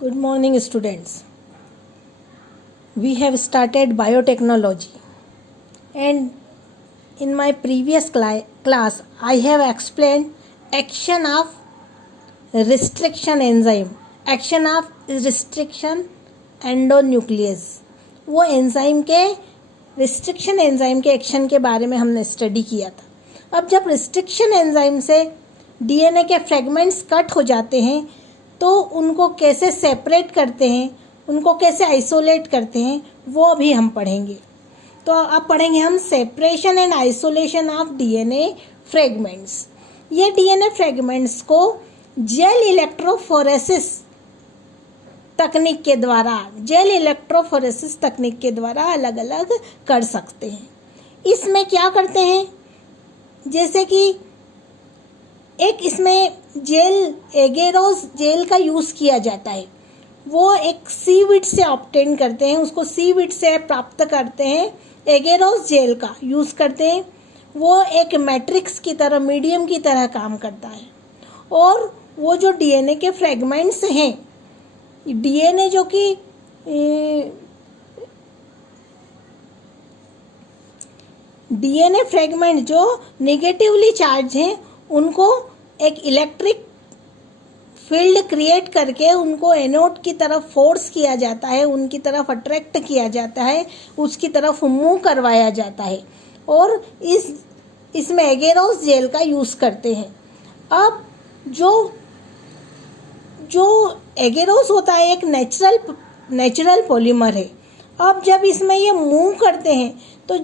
Good morning, students. We have started biotechnology, and in my previous class, I have explained action of restriction enzyme, action of restriction endonuclease. वो enzyme के restriction enzyme के action के बारे में हमने study किया था. अब जब रिस्ट्रिक्शन एंजाइम से डीएनए के फ्रेगमेंट्स कट हो जाते हैं तो उनको कैसे सेपरेट करते हैं, उनको कैसे आइसोलेट करते हैं, वो अभी हम पढ़ेंगे. तो अब पढ़ेंगे हम separation and isolation of DNA fragments. ये डीएनए फ्रेगमेंट्स को जेल इलेक्ट्रोफोरेसिस तकनीक के द्वारा अलग अलग कर सकते हैं. इसमें क्या करते हैं, जैसे कि एक इसमें एगेरोस जेल का यूज़ किया जाता है. वो एक सीविड से ऑब्टेन करते हैं, उसको सीविड से प्राप्त करते हैं. एगेरोस जेल का यूज़ करते हैं. वो एक मैट्रिक्स की तरह, मीडियम की तरह काम करता है. और वो जो डीएनए के फ्रेगमेंट्स हैं, डीएनए जो कि डीएनए फ्रेगमेंट जो नेगेटिवली चार्ज हैं, उनको एक इलेक्ट्रिक फील्ड क्रिएट करके उनको एनोड की तरफ फोर्स किया जाता है, उनकी तरफ अट्रैक्ट किया जाता है, उसकी तरफ मूव करवाया जाता है. और इसमें एगेरोस जेल का यूज़ करते हैं. अब जो एगेरोस होता है एक नेचुरल पॉलीमर है. अब जब इसमें ये मूव करते हैं तो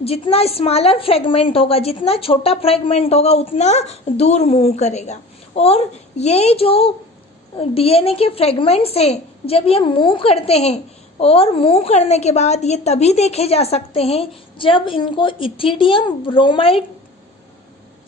जितना स्मॉलर फ्रेगमेंट होगा, जितना छोटा फ्रेगमेंट होगा, उतना दूर मूव करेगा. और ये जो डीएनए के फ्रेगमेंट्स हैं, जब ये मूव करते हैं, और मूव करने के बाद ये तभी देखे जा सकते हैं जब इनको इथिडियम ब्रोमाइड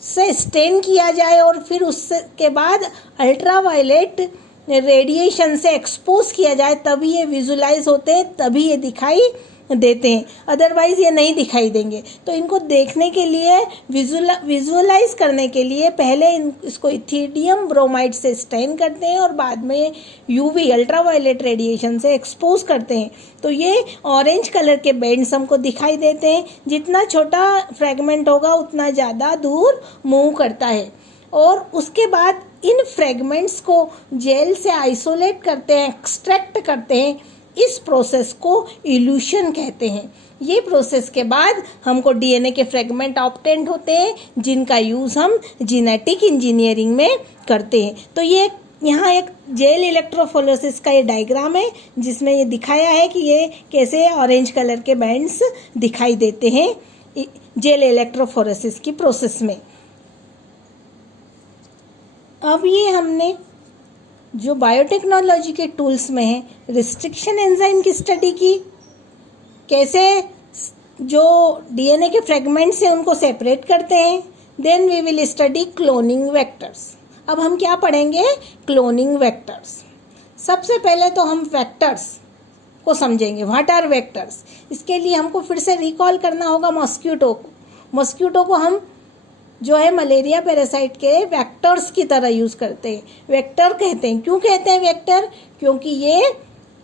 से स्टेन किया जाए और फिर उसके बाद अल्ट्रावायलेट रेडिएशन से एक्सपोज किया जाए. तभी ये विजुलाइज होते हैं, तभी ये दिखाई देते हैं. अदरवाइज ये नहीं दिखाई देंगे. तो इनको देखने के लिए, विजुअलाइज करने के लिए पहले इसको इथिडियम ब्रोमाइड से स्टेन करते हैं और बाद में यूवी अल्ट्रावायलेट रेडिएशन से एक्सपोज करते हैं. तो ये ऑरेंज कलर के बैंड्स हमको दिखाई देते हैं. जितना छोटा फ्रेगमेंट होगा उतना ज़्यादा दूर मूव करता है. और उसके बाद इन फ्रेगमेंट्स को जेल से आइसोलेट करते हैं, एक्सट्रैक्ट करते हैं. इस प्रोसेस को इल्यूशन कहते हैं. ये प्रोसेस के बाद हमको डीएनए के फ्रेगमेंट ऑब्टेन होते हैं, जिनका यूज़ हम जेनेटिक इंजीनियरिंग में करते हैं. तो ये यहाँ एक जेल इलेक्ट्रोफोरेसिस का ये डायग्राम है, जिसमें ये दिखाया है कि ये कैसे ऑरेंज कलर के बैंड्स दिखाई देते हैं जेल इलेक्ट्रोफोरेसिस की प्रोसेस में. अब ये हमने जो बायोटेक्नोलॉजी के टूल्स में है, रिस्ट्रिक्शन एंजाइम की स्टडी की, कैसे जो डीएनए के फ्रेगमेंट्स हैं उनको सेपरेट करते हैं. Then we will study cloning vectors. अब हम क्या पढ़ेंगे, क्लोनिंग वेक्टर्स. सबसे पहले तो हम वेक्टर्स को समझेंगे. What are vectors. इसके लिए हमको फिर से रिकॉल करना होगा मॉस्किटो को हम जो है मलेरिया पैरासाइट के वेक्टर्स की तरह यूज़ करते हैं. वेक्टर कहते हैं. क्यों कहते हैं वेक्टर? क्योंकि ये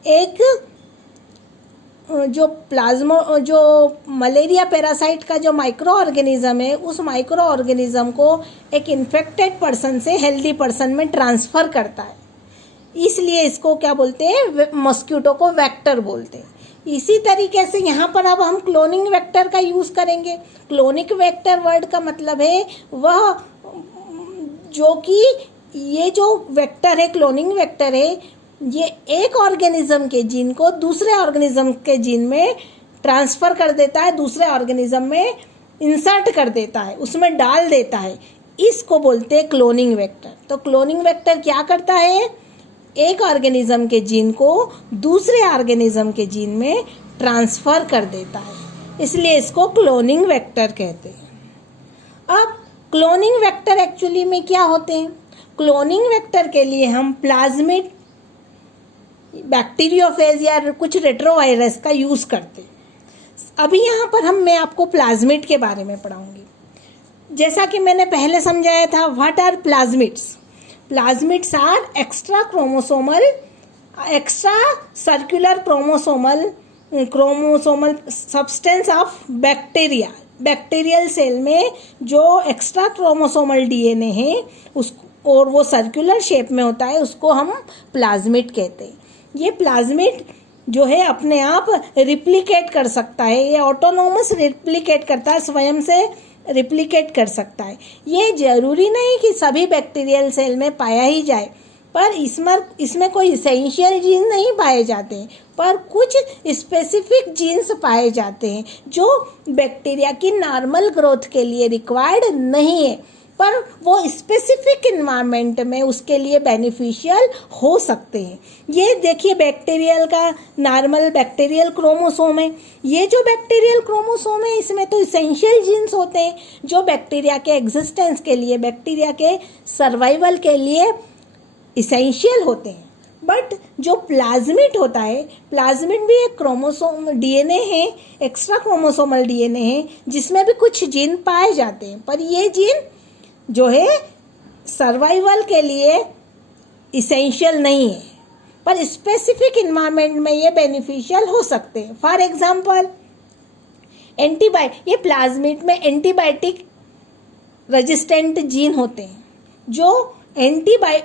एक जो मलेरिया पैरासाइट का जो माइक्रो ऑर्गेनिज्म है, उस माइक्रो ऑर्गेनिज्म को एक इन्फेक्टेड पर्सन से हेल्दी पर्सन में ट्रांसफ़र करता है. इसलिए इसको क्या बोलते हैं, मॉस्किटो को वेक्टर बोलते हैं. इसी तरीके से यहाँ पर अब हम क्लोनिंग वेक्टर का यूज़ करेंगे. क्लोनिक वेक्टर वर्ड का मतलब है वह जो कि ये जो वेक्टर है, क्लोनिंग वेक्टर है, ये एक ऑर्गेनिज्म के जीन को दूसरे ऑर्गेनिज्म के जीन में ट्रांसफ़र कर देता है, दूसरे ऑर्गेनिज्म में इंसर्ट कर देता है, उसमें डाल देता है. इसको बोलते हैं क्लोनिंग वेक्टर. तो क्लोनिंग वेक्टर क्या करता है, एक ऑर्गेनिज्म के जीन को दूसरे ऑर्गेनिज्म के जीन में ट्रांसफ़र कर देता है. इसलिए इसको क्लोनिंग वेक्टर कहते हैं. अब क्लोनिंग वेक्टर एक्चुअली में क्या होते हैं? क्लोनिंग वेक्टर के लिए हम प्लाज्मिड, बैक्टीरियोफेज या कुछ रेट्रोवायरस का यूज़ करते हैं. अभी यहाँ पर मैं आपको प्लाज्मिड के बारे में पढ़ाऊँगी. जैसा कि मैंने पहले समझाया था, what are plasmids. Plasmids are extra circular chromosomal substance of bacteria. Bacterial cell में जो एक्स्ट्रा क्रोमोसोमल डीएनए है उस और वो सर्कुलर शेप में होता है, उसको हम प्लाज्मिड कहते हैं। ये प्लाज्मिड जो है अपने आप रिप्लिकेट कर सकता है, ये ऑटोनोमस रिप्लिकेट करता है, स्वयं से रिप्लिकेट कर सकता है। ये जरूरी नहीं कि सभी बैक्टीरियल सेल में पाया ही जाए, पर इसमें कोई इसेंशियल जीन नहीं पाए जाते हैं, पर कुछ स्पेसिफिक जीन्स पाए जाते हैं जो बैक्टीरिया की नॉर्मल ग्रोथ के लिए रिक्वायर्ड नहीं है, पर वो स्पेसिफिक इन्वायरमेंट में उसके लिए बेनिफिशियल हो सकते हैं। ये देखिए बैक्टीरियल का नॉर्मल बैक्टीरियल क्रोमोसोम है। ये जो बैक्टीरियल क्रोमोसोम है इसमें तो इसेंशियल जीन्स होते हैं जो बैक्टीरिया के एग्जिस्टेंस के लिए, बैक्टीरिया के सर्वाइवल के लिए इसेंशियल होते हैं। बट जो प्लाज्मिड होता है, प्लाज्मिड भी एक क्रोमोसोम डीएनए है, एक्स्ट्रा क्रोमोसोमल डीएनए है जिसमें भी कुछ जीन पाए जाते हैं, पर ये जीन जो है सर्वाइवल के लिए इसेंशियल नहीं है, पर स्पेसिफिक इन्वायरमेंट में ये बेनिफिशियल हो सकते हैं। फॉर एग्जांपल ये प्लाज्मिड में एंटीबायोटिक रेजिस्टेंट जीन होते हैं जो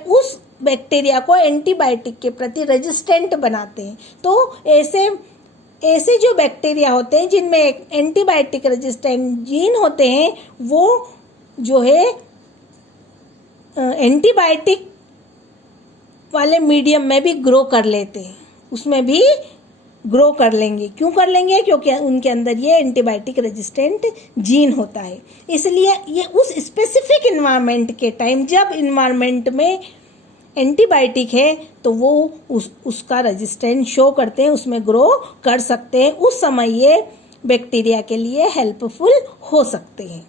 उस बैक्टीरिया को एंटीबायोटिक के प्रति रेजिस्टेंट बनाते हैं। तो ऐसे जो बैक्टीरिया होते हैं जिनमें एंटीबायोटिक रेजिस्टेंट जीन होते हैं वो जो है एंटीबायोटिक वाले मीडियम में भी ग्रो कर लेते हैं, उसमें भी ग्रो कर लेंगे। क्यों कर लेंगे? क्योंकि उनके अंदर ये एंटीबायोटिक रेजिस्टेंट जीन होता है। इसलिए ये उस स्पेसिफिक इन्वायरमेंट के टाइम, जब इन्वायरमेंट में एंटीबायोटिक है तो वो उसका रेजिस्टेंस शो करते हैं, उसमें ग्रो कर सकते हैं। उस समय ये बैक्टीरिया के लिए हेल्पफुल हो सकते हैं,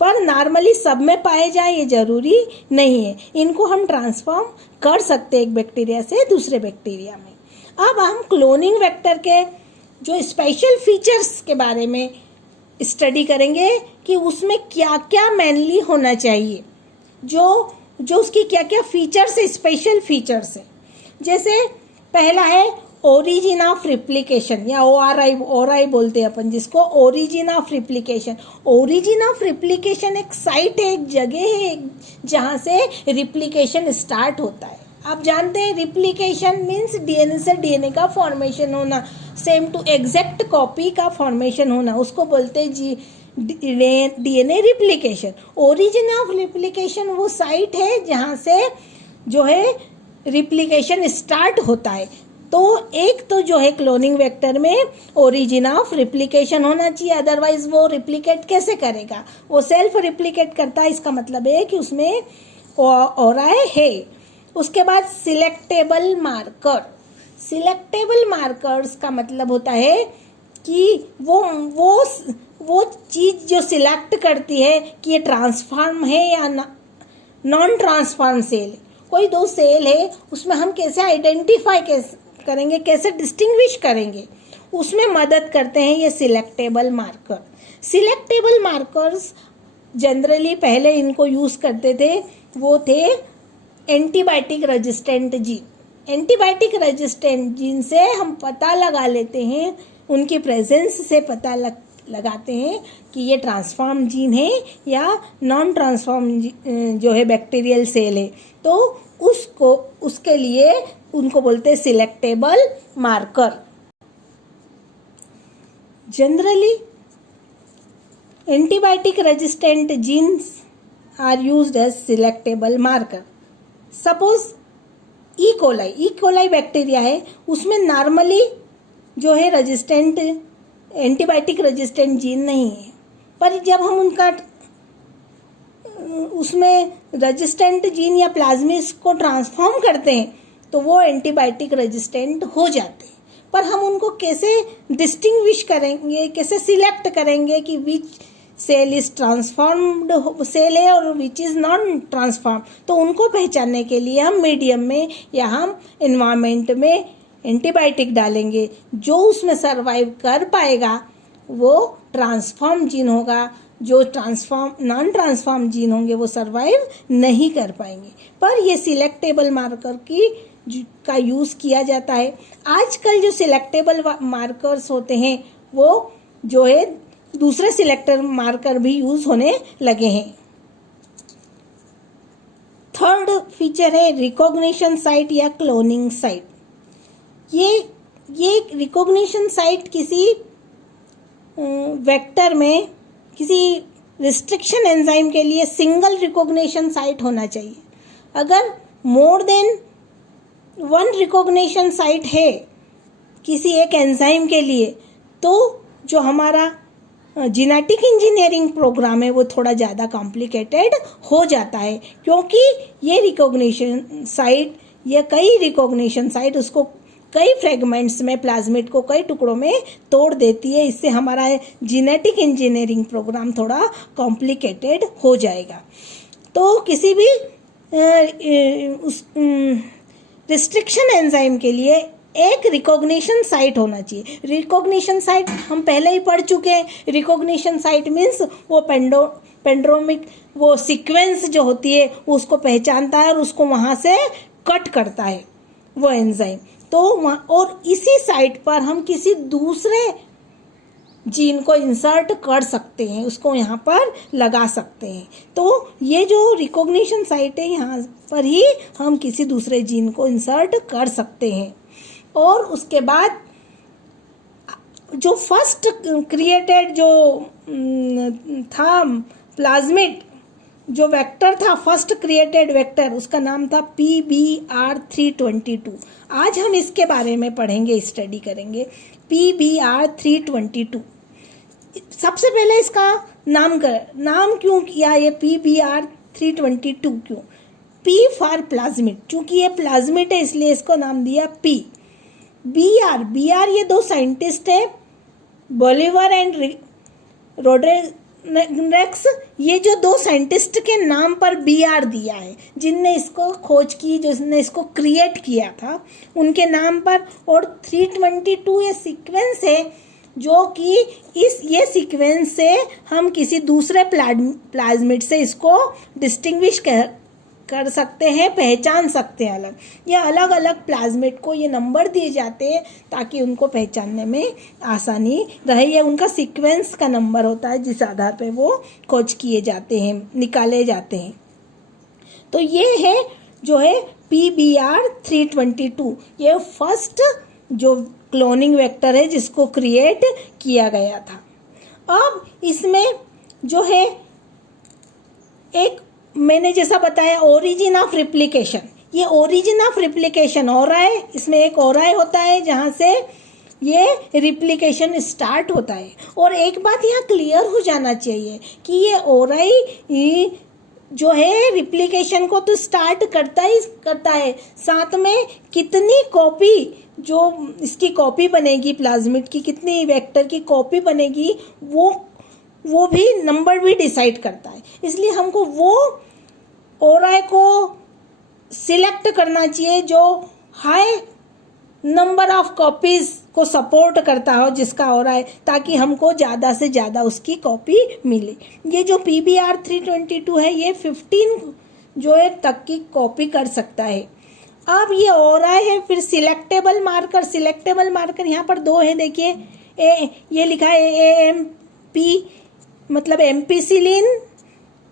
पर नॉर्मली सब में पाए जाए ये जरूरी नहीं है। इनको हम ट्रांसफॉर्म कर सकते हैं एक बैक्टीरिया से दूसरे बैक्टीरिया में। अब हम क्लोनिंग वेक्टर के जो स्पेशल फीचर्स के बारे में स्टडी करेंगे कि उसमें क्या क्या मेनली होना चाहिए, जो उसकी क्या क्या फीचर्स है, स्पेशल फीचर्स है। जैसे पहला है ओरिजिन ऑफ रिप्लिकेशन या ORI बोलते हैं अपन जिसको, origin of replication. Origin of replication एक साइट है, एक जगह है जहाँ से रिप्लिकेशन स्टार्ट होता है। आप जानते हैं रिप्लिकेशन मीन्स डीएनए से डीएनए का फॉर्मेशन होना, सेम टू एग्जैक्ट कॉपी का फॉर्मेशन होना, उसको बोलते हैं DNA replication. Origin of replication वो साइट है जहाँ से जो है रिप्लिकेशन स्टार्ट होता है। तो एक तो जो है क्लोनिंग वेक्टर में ओरिजिन ऑफ रिप्लिकेशन होना चाहिए, अदरवाइज वो रिप्लिकेट कैसे करेगा? वो सेल्फ रिप्लिकेट करता है, इसका मतलब है कि उसमें ORI है। उसके बाद सिलेक्टेबल मार्कर। सिलेक्टेबल मार्कर्स का मतलब होता है कि वो चीज़ जो सिलेक्ट करती है कि ये ट्रांसफॉर्म है या नॉन ट्रांसफॉर्म सेल। कोई दो सेल है, उसमें हम कैसे आइडेंटिफाई करेंगे, कैसे डिस्टिंग्विश करेंगे, उसमें मदद करते हैं ये selectable marker. Selectable markers generally पहले इनको यूज़ करते थे, वो थे antibiotic resistant gene. Antibiotic resistant gene से हम पता लगा लेते हैं, उनकी प्रेजेंस से पता लगाते हैं कि ये ट्रांसफॉर्म जीन है या नॉन ट्रांसफॉर्म जो है बैक्टीरियल सेल है। तो उसके लिए उनको बोलते हैं selectable marker. Generally antibiotic resistant genes are used as selectable marker. Suppose E coli bacteria है, उसमें नॉर्मली जो है रेजिस्टेंट एंटीबायोटिक रेजिस्टेंट जीन नहीं है, पर जब हम उसमें रेजिस्टेंट जीन या प्लाज्मिड्स को ट्रांसफॉर्म करते हैं तो वो एंटीबायोटिक रेजिस्टेंट हो जाते हैं। पर हम उनको कैसे डिस्टिंग्विश करेंगे, कैसे सिलेक्ट करेंगे कि विच सेल इज ट्रांसफॉर्म्ड सेल है और विच इज़ नॉन ट्रांसफॉर्म? तो उनको पहचानने के लिए हम मीडियम में या हम इन्वायरमेंट में एंटीबायोटिक डालेंगे। जो उसमें सर्वाइव कर पाएगा वो ट्रांसफॉर्म जीन होगा, जो नॉन ट्रांसफॉर्म जीन होंगे वो सरवाइव नहीं कर पाएंगे। पर ये सिलेक्टेबल मार्कर का यूज़ किया जाता है। आजकल जो सिलेक्टेबल मार्कर्स होते हैं वो जो है दूसरे सिलेक्टर मार्कर भी यूज़ होने लगे हैं। थर्ड फीचर है रिकॉग्निशन साइट या क्लोनिंग साइट। ये रिकॉग्निशन साइट किसी वेक्टर में किसी रिस्ट्रिक्शन एंजाइम के लिए सिंगल रिकॉग्निशन साइट होना चाहिए। अगर more than one recognition site है किसी एक एंजाइम के लिए तो जो हमारा जेनेटिक इंजीनियरिंग प्रोग्राम है वो थोड़ा ज़्यादा कॉम्प्लिकेटेड हो जाता है, क्योंकि ये रिकॉग्निशन साइट या कई रिकॉग्निशन साइट उसको कई फ्रेगमेंट्स में प्लाज्मिड को कई टुकड़ों में तोड़ देती है। इससे हमारा जेनेटिक इंजीनियरिंग प्रोग्राम थोड़ा कॉम्प्लिकेटेड हो जाएगा। तो किसी भी रिस्ट्रिक्शन एंजाइम के लिए एक रिकॉग्निशन साइट होना चाहिए। रिकॉग्निशन साइट हम पहले ही पढ़ चुके हैं। रिकॉग्निशन साइट मीन्स वो पेंड्रोमिक वो सीक्वेंस जो होती है उसको पहचानता है और उसको वहाँ से कट करता है वो एंजाइम। तो और इसी साइट पर हम किसी दूसरे जीन को इंसर्ट कर सकते हैं, उसको यहाँ पर लगा सकते हैं। तो ये जो रिकॉग्निशन साइट है यहाँ पर ही हम किसी दूसरे जीन को इंसर्ट कर सकते हैं। और उसके बाद जो फर्स्ट क्रिएटेड जो था प्लाज्मिड जो वेक्टर था, फर्स्ट क्रिएटेड वेक्टर, उसका नाम था PBR322। आज हम इसके बारे में पढ़ेंगे, स्टडी करेंगे। PBR322 सबसे पहले इसका नाम क्यों किया ये PBR322 क्यों? P फॉर प्लाज्मिड, चूंकि ये प्लाज्मिड है इसलिए इसको नाम दिया P। BR ये दो साइंटिस्ट है, बोलिवर एंड रोड्रिगेज। ये जो दो साइंटिस्ट के नाम पर BR दिया है, जिनने इसको खोज की, जिसने इसको क्रिएट किया था, उनके नाम पर। और 322 ये सीक्वेंस है जो कि ये सीक्वेंस से हम किसी दूसरे प्लाज्मिड से इसको डिस्टिंग्विश कर सकते हैं, पहचान सकते हैं अलग। ये अलग अलग प्लाज्मिड को ये नंबर दिए जाते हैं ताकि उनको पहचानने में आसानी रहे। ये उनका सीक्वेंस का नंबर होता है जिस आधार पे वो खोज किए जाते हैं, निकाले जाते हैं। तो ये है जो है PBR322, ये फर्स्ट जो क्लोनिंग वेक्टर है जिसको क्रिएट किया गया था। अब इसमें जो है एक मैंने जैसा बताया ओरिजिन ऑफ रिप्लिकेशन, ये ओरिजिन ऑफ रिप्लिकेशन हो रहा है। इसमें एक ओराई होता है जहाँ से ये रिप्लिकेशन स्टार्ट होता है। और एक बात यहाँ क्लियर हो जाना चाहिए कि ये ओराई जो है रिप्लिकेशन को तो स्टार्ट करता है, साथ में कितनी कॉपी जो इसकी कॉपी बनेगी प्लाज्मिड की, कितनी वेक्टर की कॉपी बनेगी वो भी नंबर भी डिसाइड करता है। इसलिए हमको वो ओराई को सिलेक्ट करना चाहिए जो हाई नंबर ऑफ कॉपीज को सपोर्ट करता हो जिसका ओराई, ताकि हमको ज़्यादा से ज़्यादा उसकी कॉपी मिले। ये जो PBR322 है ये 15 जो है तक की कॉपी कर सकता है। अब ये ओराई है। फिर सिलेक्टेबल मार्कर यहाँ पर दो है, देखिए। ये लिखा है AMP मतलब एम्पिसिलिन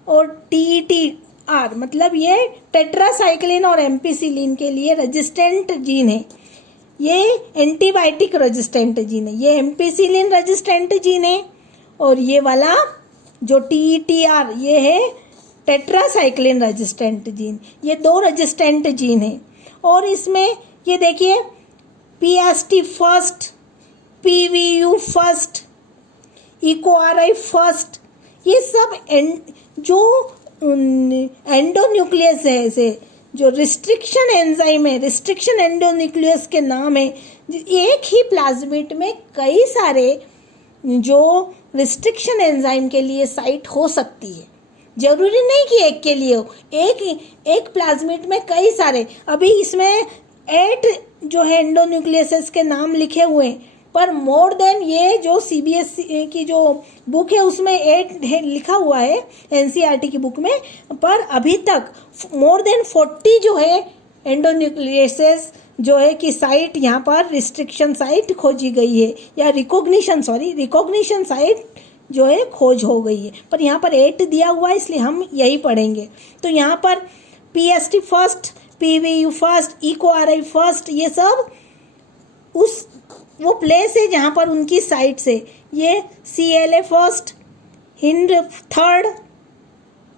और TETR मतलब ये टेट्रासाइक्लिन और एम्पिसिलिन के लिए रेजिस्टेंट जीन है। ये एंटीबायोटिक रेजिस्टेंट जीन है, ये एम्पिसिलिन रेजिस्टेंट जीन है। और ये वाला जो TETR ये है टेट्रासाइक्लिन रेजिस्टेंट जीन। ये दो रेजिस्टेंट जीन है। और इसमें ये देखिए PST first, PVU first, EcoRI first, ये सब जो एंडोन्यूक्लियस है, ऐसे जो रिस्ट्रिक्शन एंजाइम है, रिस्ट्रिक्शन एंडोन्यूक्लियस के नाम है। एक ही प्लाज्मिड में कई सारे जो रिस्ट्रिक्शन एंजाइम के लिए साइट हो सकती है, जरूरी नहीं कि एक के लिए हो। एक प्लाज्मिड में कई सारे, अभी इसमें 8 जो है एंडोन्यूक्लियस के नाम लिखे हुए हैं, पर मोर देन, ये जो CBSE की जो बुक है उसमें 8 है लिखा हुआ है, NCERT की बुक में, पर अभी तक मोर देन 40 जो है एंडोन्यूक्लियसेस जो है कि साइट यहाँ पर रिस्ट्रिक्शन साइट खोजी गई है, या रिकॉग्निशन साइट जो है खोज हो गई है, पर यहाँ पर 8 दिया हुआ है, इसलिए हम यही पढ़ेंगे। तो यहाँ पर PST first, PVU first, EcoRI first, ये सब वो प्लेस है जहाँ पर उनकी साइट से, ये CLA first, hind third,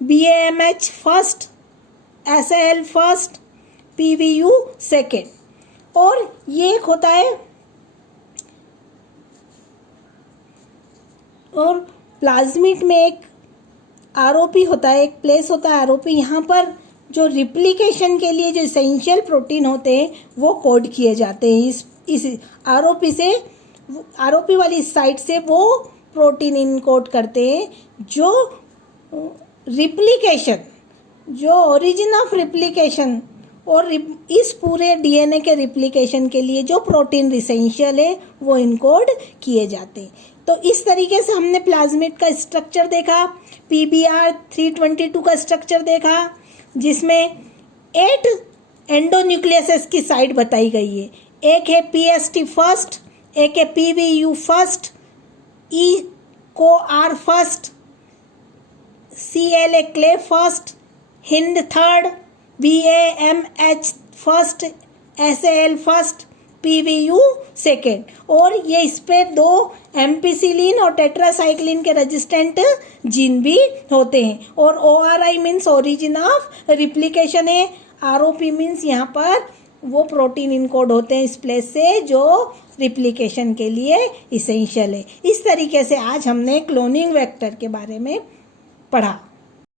BAMH first, SAL first, PVU second. और ये एक होता है, और प्लाज्मिड में एक ROP होता है, एक प्लेस होता है ROP। यहाँ पर जो रिप्लिकेशन के लिए जो इसेंशियल प्रोटीन होते हैं वो कोड किए जाते हैं। इस ROP वाली साइट से वो प्रोटीन इनकोड करते हैं जो रिप्लिकेशन, जो ओरिजिन ऑफ रिप्लिकेशन और इस पूरे DNA के रिप्लिकेशन के लिए जो प्रोटीन इसेंशियल है वो इनकोड किए जाते हैं। तो इस तरीके से हमने प्लाज्मिड का स्ट्रक्चर देखा, PBR 322 का स्ट्रक्चर देखा, जिसमें 8 एंडोन्यूक्लियसेस की साइट बताई गई है। एक है PST फर्स्ट, एक है PVU first, EcoR first, CLA clay first, hind third, BAMH first, SAL first, PVU second. और ये इस पे 2 एम्पिसिलिन और टेट्रासाइक्लिन के रेजिस्टेंट जीन भी होते हैं। और ORI means origin of replication है, ROP मीन्स यहाँ पर वो प्रोटीन इनकोड होते हैं इस प्लेस से जो रिप्लिकेशन के लिए इसेंशियल है। इस तरीके से आज हमने क्लोनिंग वेक्टर के बारे में पढ़ा।